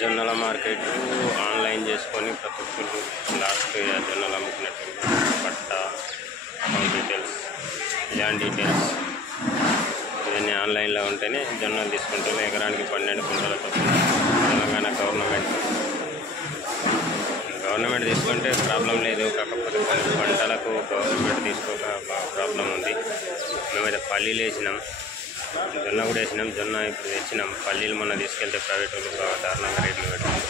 జొన్నల market online చేసుకొని ప్రతి ఒక్కరు లాస్ట్ జొన్నలు అమ్ముకున్నట్టు పట్ట అకౌంట్ డీటెయిల్స్ ల్యాండ్ డీటెయిల్స్ ఇవన్నీ ఆన్లైన్లో ఉంటేనే జొన్నలు తీసుకుంటారు. ఎకరానికి 12 కుంటల చొప్పున తెలంగాణ గవర్నమెంట్ తీసుకుంటే ప్రాబ్లం లేదు. కాకపోతే కొన్ని పంటలకు గవర్నమెంట్ తీసుకోక ప్రాబ్లం ఉంది. మేమైతే పల్లీలు వేసినాం, జొన్న కూడా వేసినాం. జొన్న ఇప్పుడు తెచ్చినాం. పల్లీలు మొన్న తీసుకెళ్తే ప్రైవేట్ వాళ్ళు బాగా దారుణంగా రేట్లు పెట్టారు.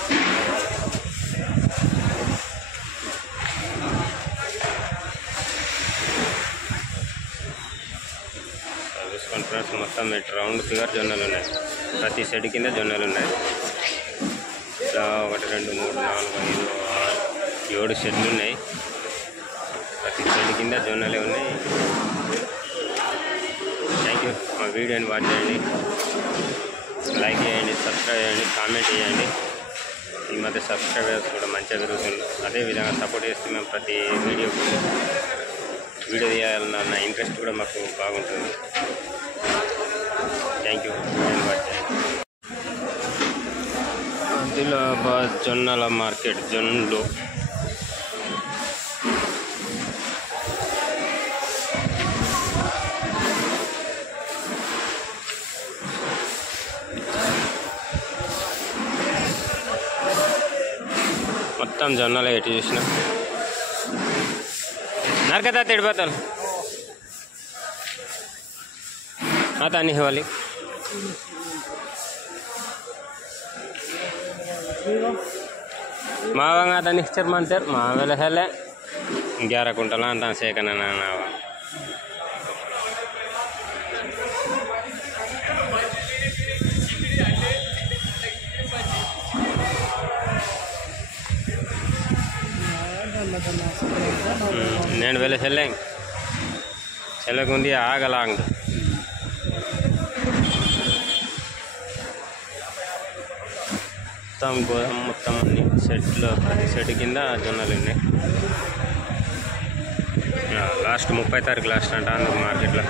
చూసుకోండి ఫ్రెండ్స్, మొత్తం ఇటు రౌండ్ ఫిగర్ జొన్నలు ఉన్నాయి. ప్రతి సెట్ కింద జొన్నలు ఉన్నాయి. ఇలా 1 2 3 4 5 6 7 సెట్లు ఉన్నాయి. ప్రతి సెట్ కింద జొన్నలే ఉన్నాయి. Thank you. మా వీడియోని వాచ్ చేయండి, లైక్ చేయండి, సబ్స్క్రైబ్ చేయండి, కామెంట్ చేయండి. ఈ మధ్య సబ్స్క్రైబర్స్ కూడా మంచిగా పెరుగుతుంది. అదేవిధంగా సపోర్ట్ చేస్తే మేము ప్రతి వీడియో తీయాలన్న ఇంట్రెస్ట్ కూడా మాకు బాగుంటుంది. Thank you. వీడియోని వాచ్ చేయండి. ఆదిలాబాద్ జొన్నల మార్కెట్ జొన్నలు మొత్తం జొన్నలు ఎటు చూసిన నరకతా తిడిపోతాను అతన్ని ఇవ్వాలి. మావంగా అతన్ని ఇచ్చారు మంతారు మా వెళ్ళలే 11 కుంటల అంత సేకన నేను వెళ్ళే చెల్లకుంది ఆగలాంగ్ మొత్తం గోధుమ మొత్తం అన్ని సెట్లో ప్రతి సెట్ కింద జొన్నలు ఉన్నాయి. లాస్ట్ 30 తారీఖు లాస్ట్ అంట అందుకు మార్కెట్లో.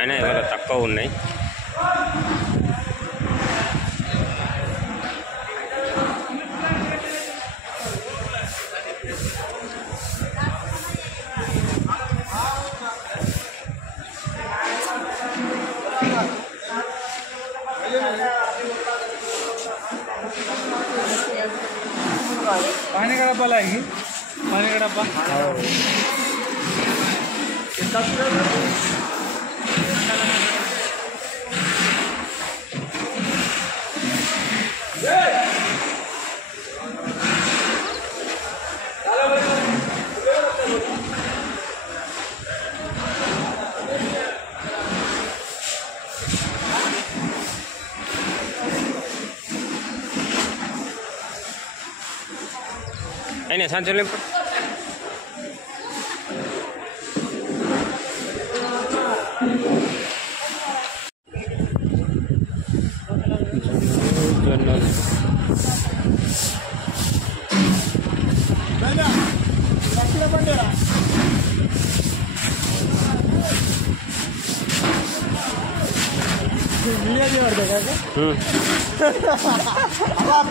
అయినా ఇవాళ తక్కువ ఉన్నాయి. पानी का डब्बा लाएगी, पानी का डब्बा అయినా సంచులు జొన్నలు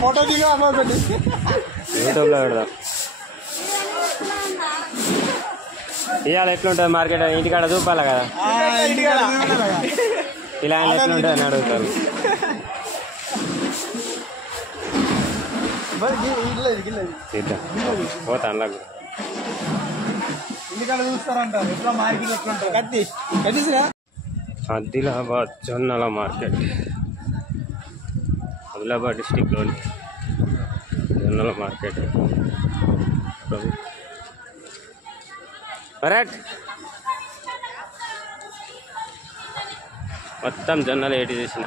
फोटो दिखा యూట్యూబ్లో పెడదాం. ఇవాళ ఎట్లుంటుంది మార్కెట్? ఇంటికాడ చూపాలి కదా, ఇలా ఎట్లుంటుంది అని అడుగుతారు. చూద్దాం పోతా అందులో ఆదిలాబాద్ జొన్నల మార్కెట్, ఆదిలాబాద్ డిస్టిక్లోని జొన్నల మార్కెట్. కరెక్ట్ మొత్తం జొన్నలు ఏటి చేసిన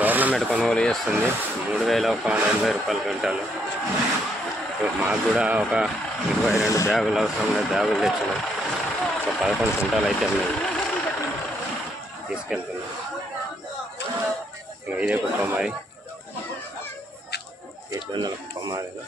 గవర్నమెంట్ కొనుగోలు చేస్తుంది 3,180 రూపాయలు క్వింటాలు. మాకు కూడా ఒక 22 బ్యాగులు అవసరం లేదు, బ్యాగులు తెచ్చినాం. ఒక 11 క్వింటాలు అయితే మేము తీసుకెళ్తున్నాం. ఇదే కుప్ప మరి, ఈ జొన్నల కుప్ప మాదిగా.